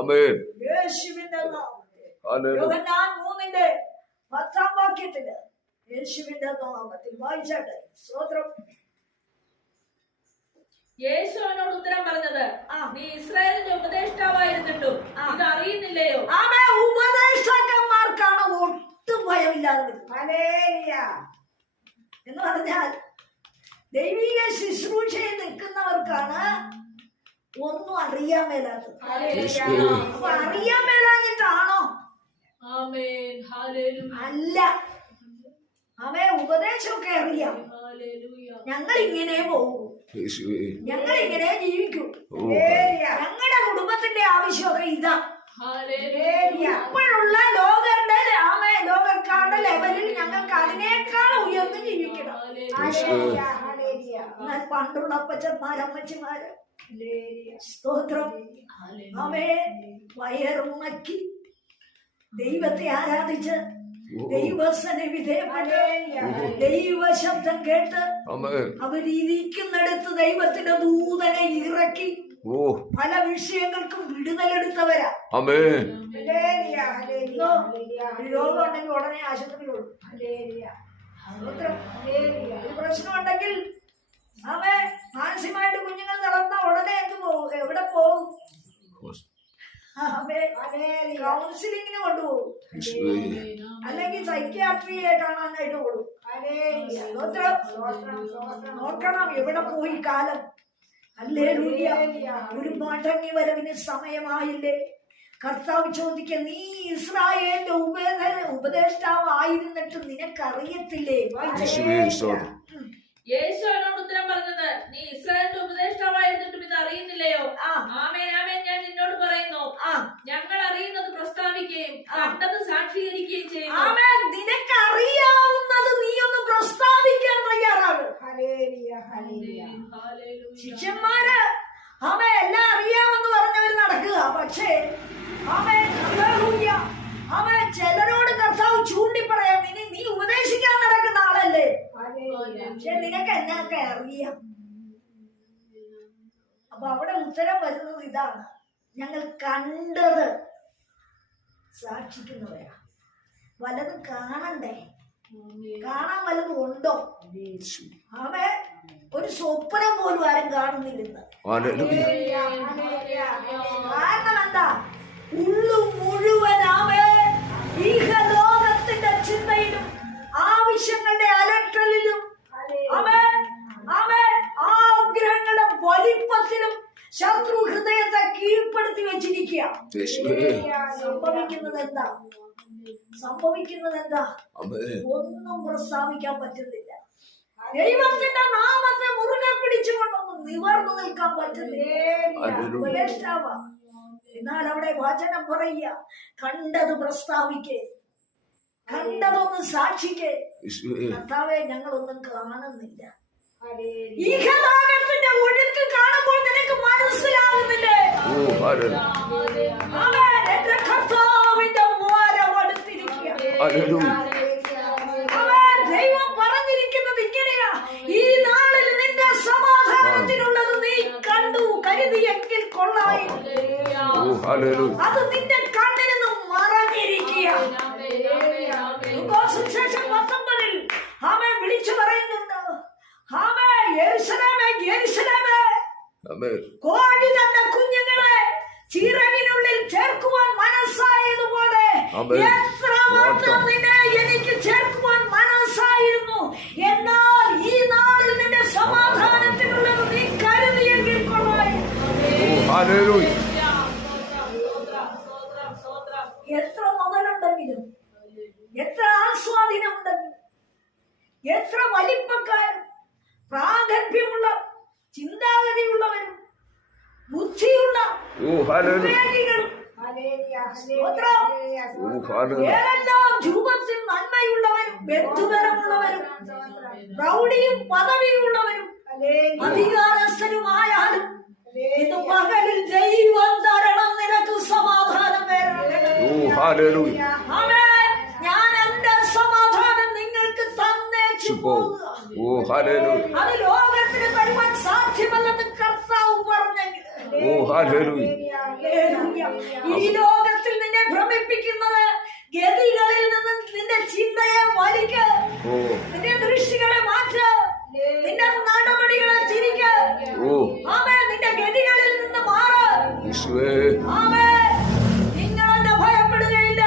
ആമേൻ യേശുവിന്റെ മൂന്നിന്റെ പത്താം വാക്യത്തിൽ യേശുവിന്റെ നാമത്തിൽ വായിച്ചാട്ടെ. സ്തോത്രം. യേശു അവനോട് ഉത്തരം പറഞ്ഞത്. നീ ഇസ്രായേലിന്റെ ഉപദേഷ്ടാവായിരുന്നിട്ടും. ഇത് അറിയുന്നില്ലയോ അവിടെ ഉപദേഷ്ടാക്കന്മാർക്കാണ് ഒട്ടും ഭയമില്ലാതെ. എന്ന് പറഞ്ഞാൽ ദൈവിക ശുശ്രൂഷയിൽ നിൽക്കുന്നവർക്കാണ് ഒന്നും അറിയാൻ മേലാത്തത്. അപ്പൊ അറിയാൻ മേലാഞ്ഞിട്ടാണോ? ആമേൻ. ഹല്ലേലൂയ. അല്ല. അവേ ഉപദേശമൊക്കെ അറിയാം. ഹല്ലേലൂയ. ഞങ്ങൾ ഇങ്ങനെ പോകും. ഞങ്ങൾ ഇങ്ങനെ ജീവിക്കും. ഞങ്ങളുടെ കുടുംബത്തിന്റെ ആവശ്യമൊക്കെ ഇതാ. ഹല്ലേലൂയ. ഇപ്പോഴുള്ള ലോകരുടെ ആമേ ലോകക്കാരുടെ ലെവലിൽ ഞങ്ങൾക്ക് അതിനേക്കാൾ ഉയർന്ന് ജീവിക്കണം. എന്നാൽ പണ്ടുള്ള അപ്പച്ചന്മാര് അമ്മച്ചിമാര് സ്തോത്രം. അവേ വയറുണക്കി. ദൈവത്തെ ആരാധിച്ച് ദൈവശബ്ദം വിധേയപ്പെട്ട് ദൈവ ശബ്ദം കേട്ട് ആമേൻ അവരിരിക്കുന്നിടത്ത് ദൈവത്തിന്റെ ദൂതനെ ഇറക്കി ഓ. പല വിഷയങ്ങൾക്കും വിടുതലെടുത്തവരാ രോഗം ഉണ്ടെങ്കിൽ ഉടനെ ആശുപത്രിയിലുള്ളൂ ഒരു പ്രശ്നം ഉണ്ടെങ്കിൽ അവേ മാനസികമായിട്ട് കുഞ്ഞുങ്ങൾ നടന്ന ഉടനെ എന്ത് പോകും എവിടെ പോകും കൗൺസിലിങ്ങിന് കൊണ്ടുപോകും. അല്ലെങ്കിൽ സൈക്യാട്രിയെ കാണാനായിട്ട് കൊടുക്കും. നോക്കണം. എവിടെ പോയി കാലം? അല്ലേ ഒരു മടങ്ങി വരവിന് സമയമായില്ലേ? കർത്താവ് ചോദിക്ക നീ ഇസ്രായേലിന്റെ ഉപേദ ഉപദേഷ്ടാവായിരുന്നിട്ട് നിനക്കറിയത്തില്ലേ? യേശു അവനോട് ഉത്തരം പറഞ്ഞത്. നീ ഇസ്രായേലിന്റെ ഉപദേഷ്ടാവായിരുന്നിട്ടും ഇത് അറിയുന്നില്ലയോ? ആമേൻ ആമേൻ ഞാൻ നിന്നോട് പറയുന്നു. ഞങ്ങൾ അറിയുന്നത് പ്രസ്താവിക്കുകയും കണ്ടത് സാക്ഷീകരിക്കുകയും ചെയ്യും ആമേൻ. നിനക്കറിയാവുന്നത് നീ ഒന്ന് പ്രസ്താവിക്കാൻ തയ്യാറാണ്. ശിഷ്യന്മാര് അവ എല്ലാം അറിയാമെന്ന് പറഞ്ഞവർ നടക്കുക. പക്ഷേ അവൻ. അവൻ പക്ഷെ നിങ്ങൾക്ക് എന്നൊക്കെ അറിയാം? അപ്പൊ അവിടെ ഉത്തരം വരുന്നത് ഇതാണ്. ഞങ്ങൾ കണ്ടത് സാക്ഷിക്കുന്നവരാ. വലത് കാണണ്ടേ? കാണാൻ വല്ലതും ഉണ്ടോ? അവൻ ഒരു സ്വപ്നം പോലും ആരും കാണുന്നില്ലെന്ന്. കാരണം എന്താ? ഉള്ളു മുഴുവൻ അവൻ ഈഹലോകത്തിന്റെ ചിന്തയിലും ആവശ്യങ്ങളുടെ അലട്ടലിലും ആഗ്രഹങ്ങളുടെ വലിപ്പത്തിലും ശത്രു ഹൃദയത്തെ കീഴ്പ്പെടുത്തി വെച്ചിരിക്കുക. സംഭവിക്കുന്നത് എന്താ? സംഭവിക്കുന്നത് എന്താ ഒന്നും പ്രസ്താവിക്കാൻ പറ്റുന്നില്ല. ദൈവത്തിന്റെ നാമത്തെ മുറുകെ പിടിച്ചുകൊണ്ടൊന്നും നിവർന്നു നിൽക്കാൻ പറ്റുന്നില്ല. എന്നാൽ അവിടെ വചനം പറയുക. കണ്ടത് പ്രസ്താവിക്കേ. കണ്ടതൊന്ന് സാക്ഷിക്കേ. കർത്താവെ ഞങ്ങളൊന്നും കാണുന്നില്ല. ഈഹലോകത്തിന്റെ ഒഴുക്ക് കാണുമ്പോൾ നിനക്ക് മനസ്സിലാവുന്നില്ലേ? എന്റെ കർത്താവിന്റെ അടുത്തിരിക്കുക. അവൻ ദൈവം പറഞ്ഞിരിക്കുന്നത് ഇങ്ങനെയാ. ഈ നാളിൽ നിന്റെ സമാധാനത്തിനുള്ളത് നീ കണ്ടു. കരുതിയെങ്കിൽ കൊള്ളായി. അത് നിന്റെ സുവിശേഷം പത്തൊമ്പതിൽ ആമേ വിളിച്ചു പറയുന്നുണ്ട്. ആമേ യെരൂശലേമേ ആമേൻ. കോഴി തന്റെ കുഞ്ഞുങ്ങളെ ചിറകിനുള്ളിൽ ചേർക്കുവാൻ മനസ്സായതുപോലെ ആമേൻ. എത്ര വട്ടം. നിന്നെ എനിക്ക് ചേർക്കുവാൻ മനസ്സായിരുന്നു. എന്നാൽ ഈ നാളിൽ നിന്റെ സമാധാനത്തിനുള്ളത് നീ കരുതിയെങ്കിൽ കൊള്ളായി എത്ര മുതലുണ്ടെങ്കിലും എത്ര ആസ്വാദിനമുണ്ടെങ്കിലും എത്ര വലിപ്പക്കാരും പ്രാഗൽഭ്യമുള്ള ചിന്താഗതിയുള്ളവരും ബുദ്ധിയുള്ള ഏതെല്ലാം രൂപത്തിൽ നന്മയുള്ളവരും ബന്ധുബലമുള്ളവരും പ്രൗഢിയും പദവിയുള്ളവരും അധികാരസ്ഥരുമായാലും ഇന്ന് പകലിൽ ദൈവം തരണം. നിനക്ക് സമാധാനം വരണം ഓ ഹല്ലേലൂയ ആമേൻ. ഞാൻ എന്റെ സമാധാനം നിങ്ങൾക്ക് തന്നേച്ചു പോകുക ഓ പറഞ്ഞെങ്കിൽ ഓ ഹല്ലേലൂയ. ഈ ലോകത്തിൽ നിന്നെ ഭ്രമിപ്പിക്കുന്നത് ഗതികളിൽ നിന്ന് നിന്റെ ചിന്തയെ വലിക്ക്. നിന്റെ ദൃഷ്ടികളെ മാറ്റ്. നിന്റെ നടപടികളെ തിരിക്ക് ആമേ നിന്റെ ഗതികളിൽ നിന്ന് മാറ്. ആമേ നിങ്ങൾ എന്നെ ഭയപ്പെടുകയില്ല.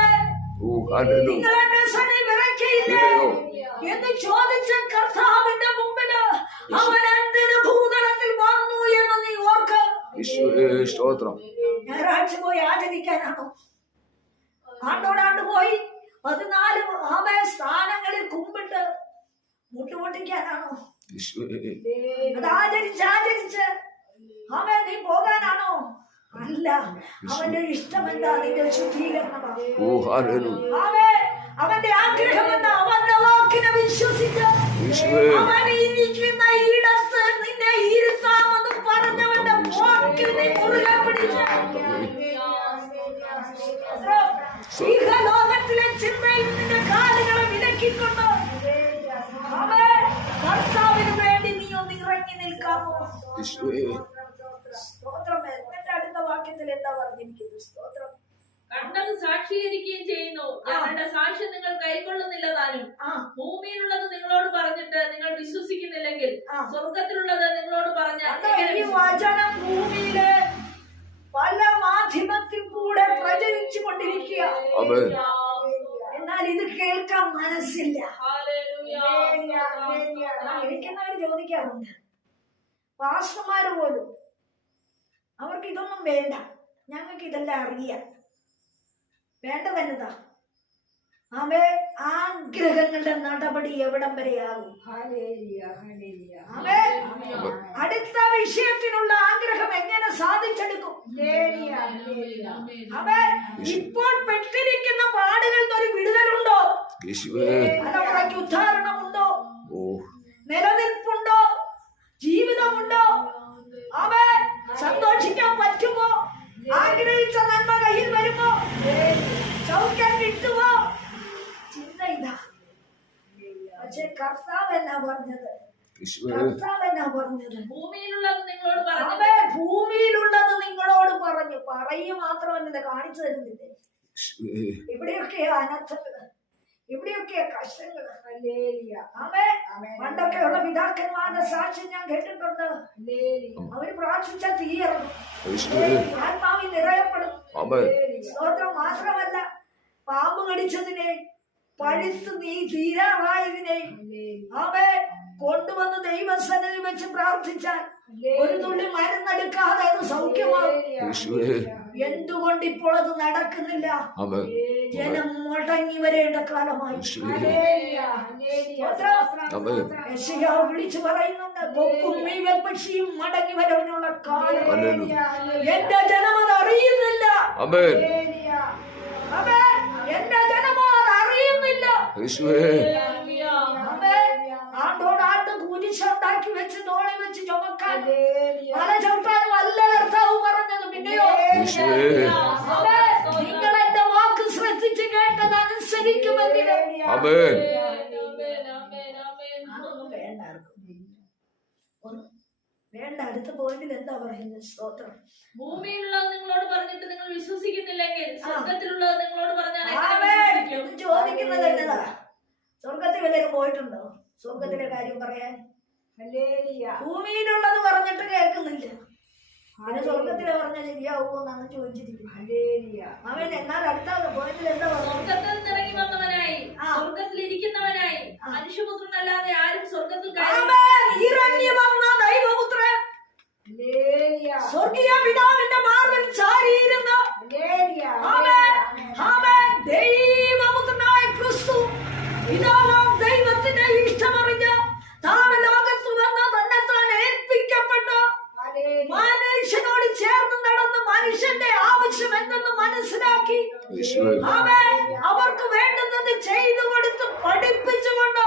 നിങ്ങൾ എന്നെ സനി വിറയ്ക്കയില്ലേ എന്ന് ചോദിച്ച കർത്താവിന്റെ മുമ്പിൽ അവൻ എന്തിനു ഭൂതലത്തിൽ വന്നു എന്ന് നീ ഓർക്ക്? സ്തോത്രം. ഞായറാഴ്ച പോയി ആചരിക്കാനാണോ? ആണ്ടോടാണ്ട് പോയി പതിനാല് ആമേ സ്ഥാനങ്ങളിൽ കുമ്പിട്ട് മുട്ടുപൊട്ടിക്കാനാണോ? അത് ആചരിച്ച് ആചരിച്ച്. ആമേ നീ പോകാനാണോ? അല്ല അവന്റെ ഇഷ്ടം എന്താ നിന്റെ ശുദ്ധീകരണമാണ് അവന്റെ ആഗ്രഹം എന്ന് അവന്റെ വാക്കിനെ വിശ്വസിച്ച് അവനെ ഈ ഇരിക്കുന്ന ഇടത്ത് നിന്നെ ഇരുത്താമെന്ന് പറഞ്ഞവന്റെ വാക്കിൽ നീ മുറുകെ പിടിച്ച് ലോകത്തിലെ ചിന്തയിൽ നിന്റെ കാലുകളെ വിലക്കിക്കൊണ്ട് അവൻ കർത്താവിന് വേണ്ടി നീ ഒന്ന് ഇറങ്ങി നിൽക്കാമോ യേശുവേ സ്തോത്രം എന്റെ അടുത്ത വാക്യത്തിൽ എന്താ പറഞ്ഞിരിക്കുന്നത് സ്തോത്രം കണ്ടത് സാക്ഷീകരിക്കുകയും ചെയ്യുന്നു ഞങ്ങളുടെ സാക്ഷ്യം നിങ്ങൾ കൈക്കൊള്ളുന്നില്ല താനും ആ ഭൂമിയിലുള്ളത് നിങ്ങളോട് പറഞ്ഞിട്ട് നിങ്ങൾ വിശ്വസിക്കുന്നില്ലെങ്കിൽ ആ. സ്വർഗത്തിലുള്ളത് നിങ്ങളോട് പറഞ്ഞ കണ്ടോ, ഈ വചനം ഭൂമിയിലെ പല മാധ്യമത്തിൽ കൂടെ പ്രചരിച്ചു കൊണ്ടിരിക്കുക. ആമേൻ. എന്നാൽ ഇത് കേൾക്കാൻ മനസ്സില്ല. എനിക്കെന്നവർ ചോദിക്കാറുണ്ട്. പാസ്റ്റർമാര് പോലും അവർക്ക് ഇതൊന്നും വേണ്ട. ഞങ്ങൾക്ക് ഇതെല്ലാം അറിയാം. വേണ്ട എന്നതാ അവേ ആഗ്രഹങ്ങളുടെ നടപടി എവിടം വരെയാകും? അടുത്ത വിഷയത്തിനുള്ള ആഗ്രഹം എങ്ങനെ സാധിച്ചെടുക്കും? അവേ ഇപ്പോൾ പെട്ടിരിക്കുന്ന പാടുകളിൽ ഒരു വിടുതലുണ്ടോ? യേശുവേ. പറഞ്ഞത്? പറഞ്ഞത്? ഭൂമിയിലുള്ളത് നിങ്ങളോട് പറഞ്ഞു. ഭൂമിയിലുള്ളത് നിങ്ങളോട് പറഞ്ഞു. പറയുക മാത്രമല്ല കാണിച്ചു തരുന്നില്ലേ? ഇവിടെയൊക്കെ അനർത്ഥങ്ങൾ ഇവിടെയൊക്കെ പണ്ടൊക്കെയുള്ള പിതാക്കന്മാരുടെ സാക്ഷ്യം ഞാൻ കേട്ടിട്ടുണ്ട്. അവർ പ്രാർത്ഥിച്ച തീയറും ആത്മാവിൽ നിറയപ്പെടും. മാത്രമല്ല പാമ്പ് കടിച്ചതിനെ പഴുത്ത് നീ തീരാറായതിനെ അവെ കൊണ്ടുവന്ന് ദൈവസന്നിധി വെച്ച് പ്രാർത്ഥിച്ചാൽ ഒരു തുള്ളി മരുന്നെടുക്കാതെ അത് സൗഖ്യമാകും. എന്തുകൊണ്ട് ഇപ്പോൾ അത് നടക്കുന്നില്ല? ജനം മുടങ്ങി വരേണ്ട കാലമായി. വിളിച്ചു പറയുന്നുണ്ട് കൊക്കും മീവൽ പക്ഷിയും മടങ്ങി വരവിനുള്ള കാലം. ഹല്ലേലൂയ. എന്റെ ജനം അത് അറിയുന്നില്ല എന്റെ അവേ ആണ്ടോടാണ്ട് കുരിശുണ്ടാക്കി വെച്ച് തോളി വെച്ച് ചുമക്കാൻ മല ചവിട്ടാനും അല്ല കർത്താവ് പറഞ്ഞത് പിന്നെയോ? നിങ്ങൾ എന്റെ വാക്ക് ശ്രദ്ധിച്ച് കേട്ടത് അനുസരിക്കുമെങ്കിലോ അതൊന്നും വേണ്ട വേണ്ട അടുത്ത പോയിന്റിൽ എന്താ പറയുന്നത്? സ്തോത്രം. ഭൂമിയിലുള്ളത് നിങ്ങളോട് പറഞ്ഞിട്ട് നിങ്ങൾ വിശ്വസിക്കുന്നില്ലെങ്കിൽ സ്വർഗത്തിലുള്ളത് നിങ്ങളോട് പറഞ്ഞാൽ ചോദിക്കുന്നത് എന്നതാ സ്വർഗത്തിൽ വല്ലതും പോയിട്ടുണ്ടോ? സ്വർഗത്തിലെ കാര്യം പറയാൻ. ഭൂമിയിലുള്ളത് പറഞ്ഞിട്ട് കേൾക്കുന്നില്ല. പിന്നെ സ്വർഗത്തിലെ പറഞ്ഞാൽ ശരിയാവുമോ എന്നാണ് ചോദിച്ചിരിക്കുന്നത്. അവൻ എന്നാൽ അടുത്ത പോയിന്റിൽ എന്താ പറഞ്ഞത് സ്വർഗത്തിൽ നിറങ്ങി വന്നവനായി. സ്വർഗത്തിൽ ഇരിക്കുന്നവനായി മനുഷ്യപുത്രനല്ലാതെ ആരും സ്വർഗത്തിൽ കയറി ആമേൻ. ഇറങ്ങി വന്ന ദൈവപുത്രൻ സ്വർഗീയ പിതാവിന്റെ മാർബിൽ ചാരിയിരുന്ന ആമേൻ. ആമേൻ. ദൈവപുത്രനായ ക്രിസ്തു പിതാവാം ദൈവത്തിന്റെ ഇഷ്ടമറിഞ്ഞ് താൻ ലോകത്ത് വന്ന തന്നെത്താൻ ഏൽപ്പിക്കപ്പെട്ടു മനുഷ്യനോട് ചേർന്ന് നടന്ന് മനുഷ്യന്റെ ആവശ്യം എന്തെന്ന് മനസ്സിലാക്കി യേശുവേ ആമേൻ. അവർക്ക് വേണ്ടുന്നത് ചെയ്തു കൊടുത്ത് പഠിപ്പിച്ചുകൊണ്ട്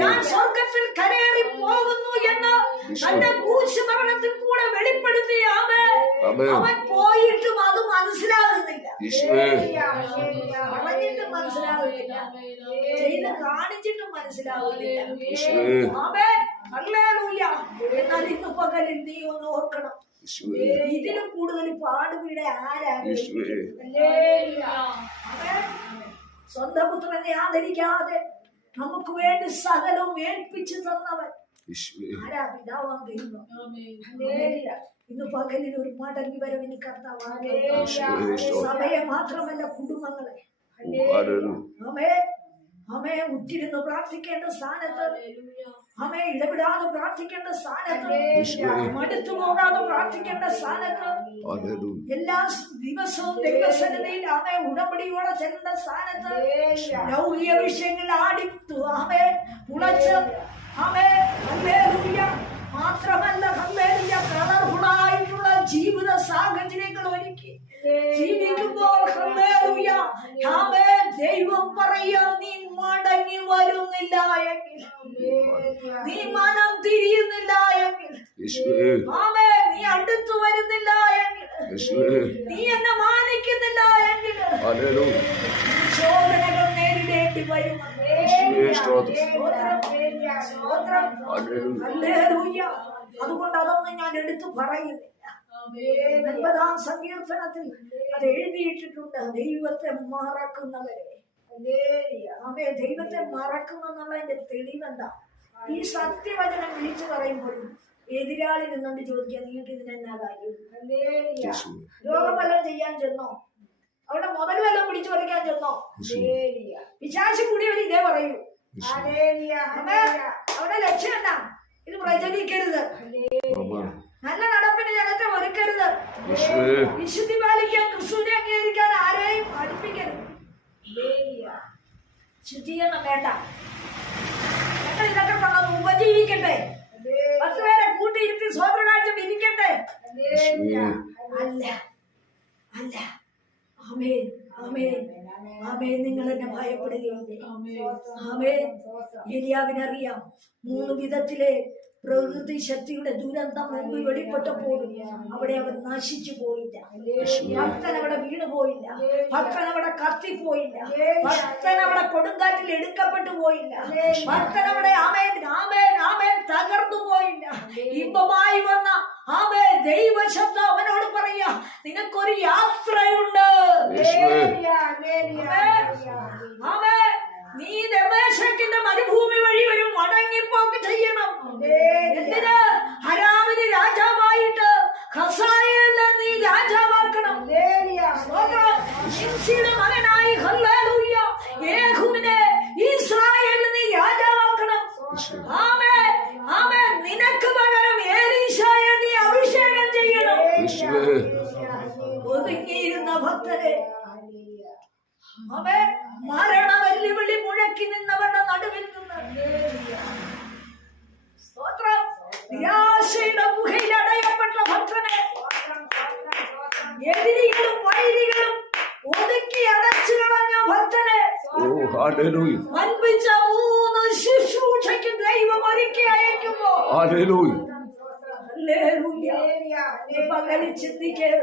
ഞാൻ സ്വർഗത്തിൽ കരയേറി പോകുന്നു എന്ന് തന്റെ ഭൂശമരണത്തിൽ കൂടെ വെളിപ്പെടുത്തിയ ആമേൻ. ആമേൻ അവൻ പോയിട്ടും അത് മനസ്സിലാകുന്നില്ല യേശുവേ പറഞ്ഞിട്ടും മനസ്സിലാകുന്നില്ല ചെയ്ത് കാണിച്ചിട്ടും. ഹല്ലേലൂയ. എന്നാൽ ഇന്ന് പകലിൽ നീ ഒന്ന് ഓർക്കണം. ഇതിലും കൂടുതൽ പാടുപീടെ ആരാണ്? സ്വന്തം പുത്രനെ ആദരിക്കാതെ നമുക്ക് വേണ്ടി സകലവും ഏൽപ്പിച്ചു തന്നവൻ ആരാ? പിതാവാൻ ദൈവം. ഇന്ന് പകലിൽ ഒരു മടങ്ങി വരവിന് കർത്താവാണ് സഭയെ മാത്രമല്ല കുടുംബങ്ങളെ. ഹല്ലേലൂയ. അമേ അമേ ഉറ്റിരുന്ന് പ്രാർത്ഥിക്കേണ്ട സ്ഥാനത്ത്. അമേ ഇടപെടാതെ പ്രാർത്ഥിക്കേണ്ട സ്ഥാനത്ത്. മടുത്തു പോകാതെ പ്രാർത്ഥിക്കേണ്ട സ്ഥാനത്ത്. ഹല്ലേലൂയ. എല്ലാ ദിവസവും ദൈവസന്നിധിയിൽ അമേ ഉടമ്പടിയോടെ ചെല്ലേണ്ട സ്ഥാനത്ത്. ലൗകിക വിഷയങ്ങളിൽ ആടിത്തു അമേ ഉണച്ച് അമേ അമേ മാത്രമല്ല സാഹചര്യങ്ങൾ ഒരുക്കി ജീവിക്കുമ്പോൾ ദൈവം പറയാ നീ മടങ്ങി വരുന്നില്ല എങ്കിൽ. നീ മനം തിരിയുന്നില്ല എങ്കിൽ. ആമേ നീ അടുത്തു വരുന്നില്ല എങ്കിൽ. നീ എന്നെ മാനിക്കുന്നില്ല എങ്കിൽ. ഹല്ലേലൂയ. ശോധനകൾ നേരിടേണ്ടി വരും. അതുകൊണ്ട് അതൊന്നും ഞാൻ എടുത്തു പറയുന്നില്ല. ഒൻപതാം സങ്കീർത്തനത്തിൽ അത് എഴുതിയിട്ടിട്ടുണ്ട്. ദൈവത്തെ മറക്കുന്നവരെ. അമ്മേ ദൈവത്തെ മറക്കുമെന്നുള്ളതിന്റെ തെളിവെന്താ? ഈ സത്യവചനം വിളിച്ചു പറയുമ്പോഴും എതിരാളി നിന്നുകൊണ്ട് ചോദിക്കാൻ നിങ്ങൾക്ക് ഇതിനെന്നാ കാര്യം? രോഗം വല്ലതും ചെയ്യാൻ ചെന്നോ? അവിടെ മുതൽ വല്ലതും പിടിച്ചു പറിക്കാൻ ചെന്നോ? പിശാശി കൂടിയവർ ഇതേ പറയൂ. അവിടെ ലക്ഷ്യം എന്താ? ഇത് പ്രചരിക്കരുത്. ആമേൻ യേശുവേ. വിശുദ്ധി പാലിക്കാൻ ക്രിസ്തുവിനെ അംഗീകരിക്കാൻ ആരെയും അടുപ്പിക്കരുത് ശുദ്ധീകരണം വേണ്ട. ഞങ്ങൾ ഇതൊക്കെ കൊണ്ടൊന്ന് ഉപജീവിക്കട്ടെ. പത്ത് പേരെ കൂട്ടിയിരുത്തി സ്വതന്ത്രനായിട്ട് ഇരിക്കട്ടെ യേശുവേ. അല്ല. അല്ല. ആമേൻ. ആമേൻ. ആമേൻ. നിങ്ങൾ എന്നെ ഭയപ്പെടുകയില്ലേ ആമേൻ. ഏലിയാവിനറിയാം മൂന്ന് വിധത്തിലെ പ്രകൃതി ശക്തിയുടെ ദുരന്തം മുമ്പിൽ വെളിപ്പെട്ടപ്പോൾ അവിടെ അവൻ നശിച്ചു പോയില്ല. ഭക്തൻ അവിടെ വീണു പോയില്ല. ഭക്തൻ അവിടെ കത്തി പോയില്ല. ഭക്തൻ അവിടെ കൊടുങ്കാറ്റിൽ എടുക്കപ്പെട്ടു പോയില്ല. ഭക്തൻ അവിടെ ആമേൻ ആമേൻ ആമേൻ തകർന്നു പോയില്ല. ഇമ്പമായി വന്ന ആമേ ദൈവശബ്ദം അവനോട് പറയാ നിനക്കൊരു യാത്രയുണ്ട് മരണ വെല്ലുവിളി മുഴക്കി നിന്നവരുടെ നടുവിൽ നിന്ന്. സ്തോത്രം. നിരാശയുടെ ഗുഹയിൽ അടയപ്പെട്ട ഭക്തനെ എതിരികളും വൈരികളും ഒതുക്കി അടച്ചു കളഞ്ഞ ഭക്തനെ വൻപിച്ച മൂന്ന് ശുശ്രൂഷയ്ക്ക് ദൈവം ഒരുക്കി അയക്കുമ്പോ പകലിൽ ചിന്തിക്ക് അവേ,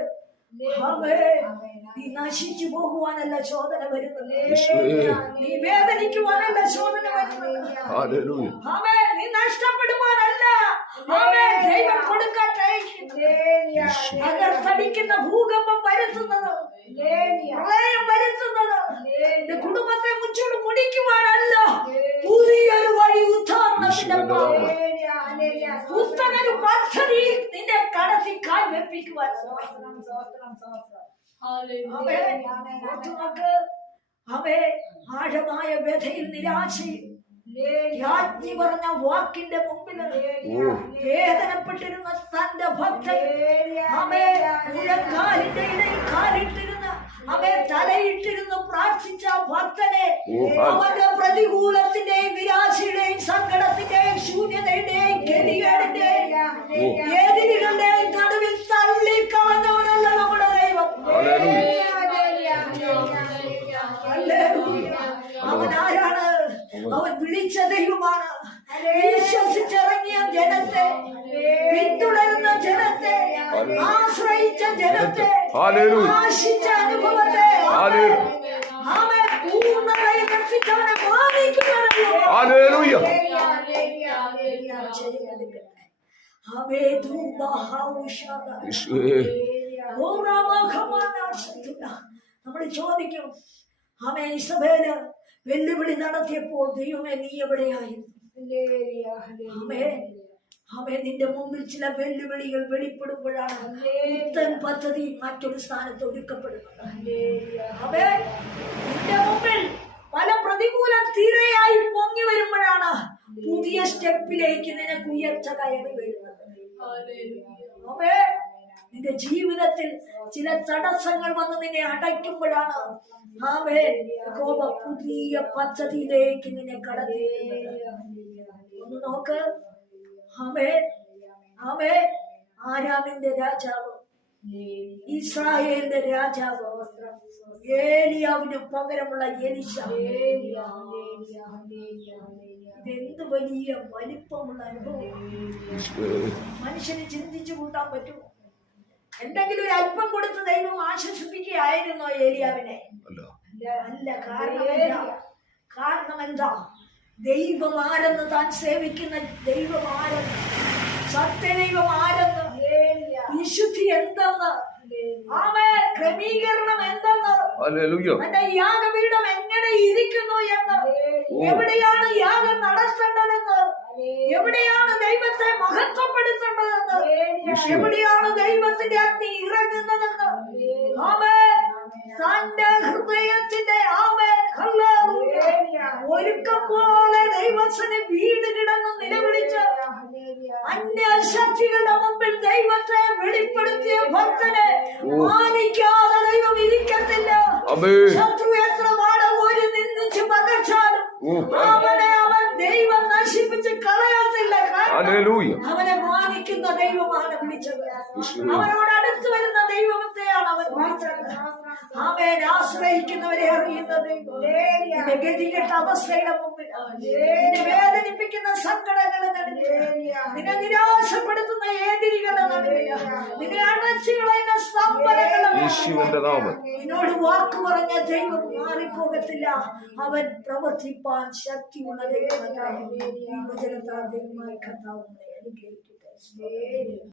നീ നശിച്ചു പോകുവാനല്ല ചോദന വരുന്നത്. നീ വേദനിക്കുവാനല്ല ശോധന വരുന്നത്. നീ നഷ്ടപ്പെടുവാനല്ല. ദൈവം കൊടുക്കട്ടെ തകർത്തടിക്കുന്ന ഭൂകമ്പം വരുത്തുന്നത് പ്രളയം വരുത്തുന്നത്. എന്റെ കുടുംബത്തെ മുച്ചോട് മുടിക്കുവാനല്ല. പുതിയൊരു വഴി ഉദ്ധാരണത്തിന്റെ പദ്ധതി നിന്റെ കടത്തി കാൽ വെപ്പിക്കുവാൻ അവേ ആഴമായ വ്യഥയിൽ നിരാശയിൽ രാജ്ഞി പറഞ്ഞ വാക്കിന്റെ മുമ്പിൽ വേദനപ്പെട്ടിരുന്ന തന്റെ ഭക്തൻ. അമേ മുഴങ്കാലിന്റെ ഇടയിൽ കാലിട്ടിരുന്ന അവേ തലയിട്ടിരുന്നു പ്രാർത്ഥിച്ച ഭക്തനെ അവന്റെ പ്രതികൂലത്തിന്റെയും നിരാശയുടെയും സങ്കടത്തിന്റെയും ശൂന്യതയുടെയും ഗതികേടിന്റെയും. എതിരികളുടെയും നടുവിൽ തള്ളിക്കളഞ്ഞവനല്ല നമ്മുടെ ദൈവം. ഹല്ലേലൂയ. ഹല്ലേലൂയ. അവൻ ആരാണ്? അവൻ വിളിച്ച ദൈവമാണ്. വിശ്വസിച്ചിറങ്ങിയ ജനത്തെ പിന്തുടരുന്ന ജനത്തെ ആശ്രയിച്ച ജനത്തെ. ആശിച്ച അനുഭവത്തെ. അവൻ പൂർണതയിൽ. യേശുവേ ഓ രാമഘമാനാശത്തുല. നമ്മൾ ചോദിക്കും അവൻ ഇസബേൽ വെല്ലുവിളി നടത്തിയപ്പോൾ ദൈവമേ നീ എവിടെയായിരുന്നു അവേ അവൻ നിന്റെ മുമ്പിൽ ചില വെല്ലുവിളികൾ വെളിപ്പെടുമ്പോഴാണ് പുത്തൻ പദ്ധതി മറ്റൊരു സ്ഥാനത്ത് ഒരുക്കപ്പെടുന്നത് നിന്റെ മുമ്പിൽ പല പ്രതികൂല തീരയായി പൊങ്ങി വരുമ്പോഴാണ് പുതിയ സ്റ്റെപ്പിലേക്ക് നിനക്ക് ഉയർച്ച കയറി വരുന്നത്. അവേ നിന്റെ ജീവിതത്തിൽ ചില തടസ്സങ്ങൾ വന്ന് നിന്നെ അടയ്ക്കുമ്പോഴാണ് ആവേ പുതിയ പദ്ധതിയിലേക്ക് നിന്നെ കടത്തി ഒന്ന് നോക്ക്. ആമേ ആമേ ആരാമിന്റെ രാജാവ്. ഇസ്രായേലിന്റെ രാജാവ് ഏലിയാവിന് പകരമുള്ള എലിശ. ഇതെന്ത് വലിയ വലിപ്പമുള്ള അനുഭവം? മനുഷ്യന് ചിന്തിച്ചു കൂട്ടാൻ പറ്റുമോ? എന്തെങ്കിലും ഒരു അല്പം കൊടുത്ത് ദൈവം ആശ്വസിപ്പിക്കുകയായിരുന്നോ ഏലിയാവിനെ? അല്ല കാരണം എന്താ? കാരണം എന്താ? ദൈവം ആരെന്ന് താൻ സേവിക്കുന്ന ദൈവം ആരെന്ന് സത്യദൈവം ആരെന്ന് വിശുദ്ധി എന്തെന്ന്? ആമേ ക്രമീകരണം എന്തെന്ന്? തന്റെ യാഗപീഠം എങ്ങനെ ഇരിക്കുന്നു എന്ന്? എവിടെയാണ് യാഗം നടത്തേണ്ടതെന്ന്? എവിടെയാണ് ദൈവത്തെ മഹത്വപ്പെടുത്തേണ്ടതെന്ന്? എവിടെയാണ് ദൈവത്തിന്റെ അഗ്നി ഇറങ്ങുന്നതെന്ന്? ആമേ തന്റെ ഹൃദയത്തിന്റെ ഒരുക്കം പോലെ ദൈവത്തിന് വീട് കിടന്ന് നിലവിളിച്ച് അന്യശക്തികളുടെ മുമ്പിൽ ദൈവത്തെ വെളിപ്പെടുത്തിയ ഭക്തനെ മാനിക്കാതെ ദൈവം ഇരിക്കത്തില്ല. ശത്രു എത്ര വാടകോരി നിന്നിച്ച് പകച്ചാലും അവനെ അവൻ ദൈവം നശിപ്പിച്ച് കളയത്തില്ല. അവനെ മാനിക്കുന്ന ദൈവമാണ് വിളിച്ചത്. അവനോട് അടുത്ത് വരുന്ന ദൈവത്തെയാണ് അവൻ വിളിച്ചത്. അവൻ ആശ്രയിക്കുന്നവരെ അറിയുന്ന ദൈവം ഗതികെട്ട അവസ്ഥയുടെ മുമ്പിൽ. വേദനിപ്പിക്കുന്ന സങ്കടങ്ങളെ നടുവിൽ. നിന്നെ നിരാശപ്പെടുത്തുന്ന ഏതിരികളുടെ നടുവിൽ. നിന്നെ അടച്ചു കളയുന്ന സ്തംഭനങ്ങളുടെ യേശുവിന്റെ നാമം നിന്നോട് വാക്ക് പറഞ്ഞ ദൈവം മാറിപ്പോകത്തില്ല. അവൻ പ്രവർത്തിപ്പാൻ ശക്തിയുള്ള ദൈവം ദൈവമായി കഥാവുകളെ അനുഗ്രഹിക്കട്ടെ.